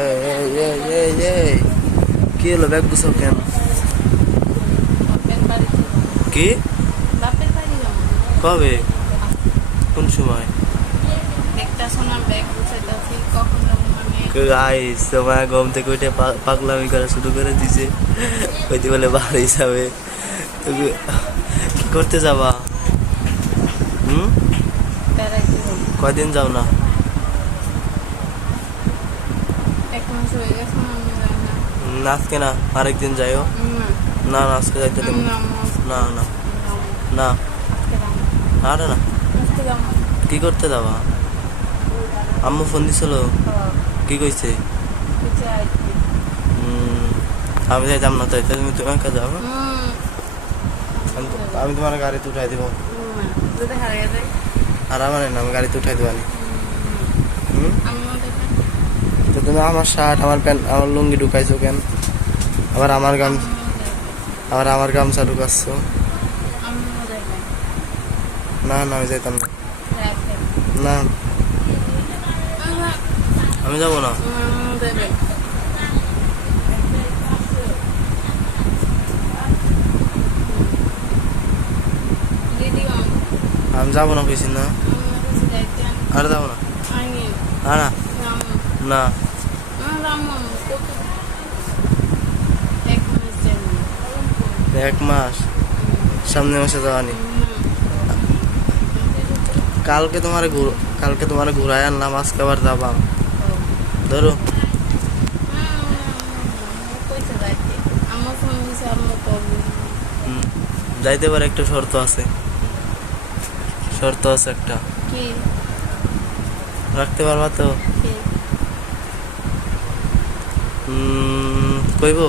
এই এই এই এই এই কি হলো ব্যাগ গুছাও কেন? কি কবে কোন সময়? গাইস তোমার ঘুম থেকে উঠে পাগলামি করা শুরু করে দিছে, কইতে বলে বাড়ি যাবে। কি করতে যাবা? কয়দিন যাও না? আজকে না, আরেকদিন যাইও। না না আজকে যাইতে দেবো না। না না আরে না। কি করতে যাবা? আম্মু ফোন দিছিল, কি কইছে? আমি যাইতাম না, তাই তুমি তুমি একা যাও। আমি তোমার গাড়িতে উঠাই দিব। আর আমার না, আমি গাড়িতে উঠাই দেবানি। তো তুমি আমার শার্ট, আমার প্যান্ট, আমার লুঙ্গি ঢুকাইছো কেন? আবার আমার গামছা ঢুকাচ্ছ। না না আমি যাইতাম না। না আমি যাবো না। আমি যাবো না কইছি না। আর যাবো না। না না এক মাস, সামনে মাসে যাওয়ানি। কালকে তোমার ঘুরাই আনলাম, আজকে আবার যাবা ধরো। যাইতে পারে, একটা শর্ত আছে। শর্ত আছে একটা, রাখতে পারবা তো? কইব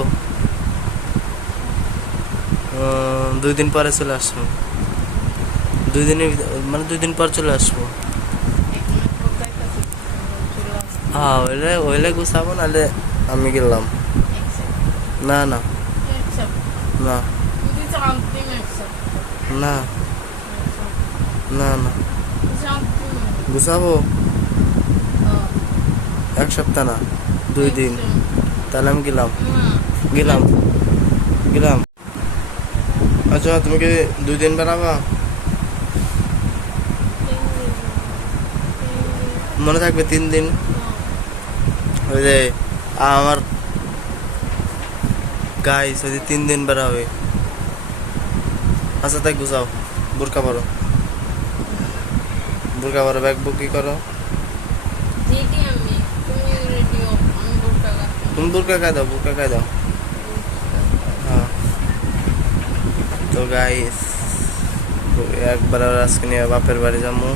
2 দিন পরে চলে আসবো। 2 দিন পর চলে আসবো। হ্যাঁ ওইলে গুছাবো, নাহলে আমি গেলাম। না না না না না না গুছাবো 1 সপ্তাহ না, 2 দিন। তাহলে আমি গেলাম। আচ্ছা তুমি কি 2 দিন বেড়াবা? মনে থাকবে 3 দিন। ওই যে আমার গাইস, ওই যে 3 দিন বেড়াবে। আচ্ছা তাই গুছাও, বোরকা পরো, ব্যাগ বুক কি করো? তুমি বোরকা খাই দাও। হ্যাঁ তো গাইস, একবার আজকে নিয়ে বাপের বাড়ি যাবো।